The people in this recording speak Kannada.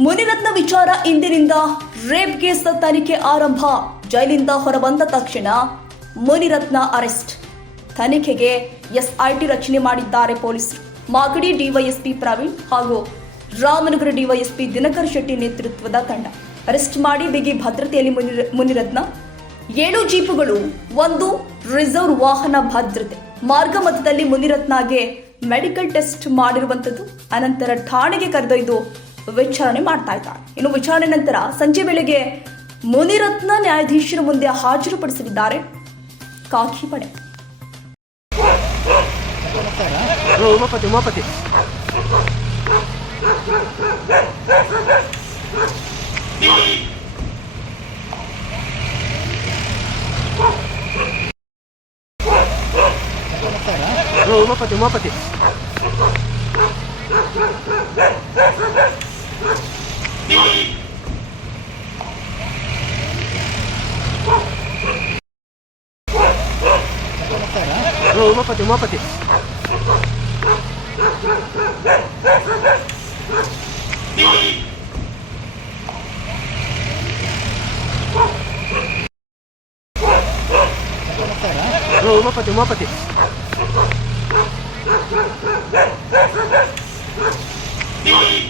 ಮುನಿರತ್ನ ವಿಚಾರ ಇಂದಿನಿಂದ ರೇಪ್ ಕೇಸ್ ತನಿಖೆ ಆರಂಭ. ಜೈಲಿಂದ ಹೊರಬಂದ ತಕ್ಷಣ ಮುನಿರತ್ನ ಅರೆಸ್ಟ್. ತನಿಖೆಗೆ ಎಸ್ಐಟಿ ರಚನೆ ಮಾಡಿದ್ದಾರೆ ಪೊಲೀಸರು. ಮಾಗಡಿ ಡಿವೈಎಸ್ಪಿ ಪ್ರವೀಣ್ ಹಾಗೂ ರಾಮನಗರ ಡಿವೈಎಸ್ಪಿ ದಿನಕರ್ ಶೆಟ್ಟಿ ನೇತೃತ್ವದ ತಂಡ. ಅರೆಸ್ಟ್ ಮಾಡಿ ಬಿಗಿ ಭದ್ರತೆಯಲ್ಲಿ ಮುನಿರ- ಮುನಿರತ್ನ. ಏಳು ಜೀಪುಗಳು, ಒಂದು ರಿಸರ್ವ್ ವಾಹನ ಭದ್ರತೆ. ಮಾರ್ಗ ಮಧ್ಯದಲ್ಲಿ ಮುನಿರತ್ನಗೆ ಮೆಡಿಕಲ್ ಟೆಸ್ಟ್ ಮಾಡಿರುವಂತದ್ದು ಅನಂತರ ಠಾಣೆಗೆ ಕರೆದೊಯ್ದು ವಿಚಾರಣೆ ಮಾಡ್ತಾ ಇದ್ದಾರೆ ಇನ್ನು ವಿಚಾರಣೆ ನಂತರ ಸಂಜೆ ವೇಳೆಗೆ ಮುನಿರತ್ನ ನ್ಯಾಯಾಧೀಶರ ಮುಂದೆ ಹಾಜರುಪಡಿಸಲಿದ್ದಾರೆ. ಕಾಕಿ ಪಡೆ. ಉಮಾಪತಿ ಉಮಾಪತಿ. ಹ್ಞೂ ಉಮಾಪತಿ ಉಮಾಪತಿ ಹ್ಞೂ ಉಮಾಪತಿ ಉಮಾಪತಿ ಹ್ಞೂ ಉಮಾಪತಿ ಉಮಾಪತಿ ಕ್ಷಣ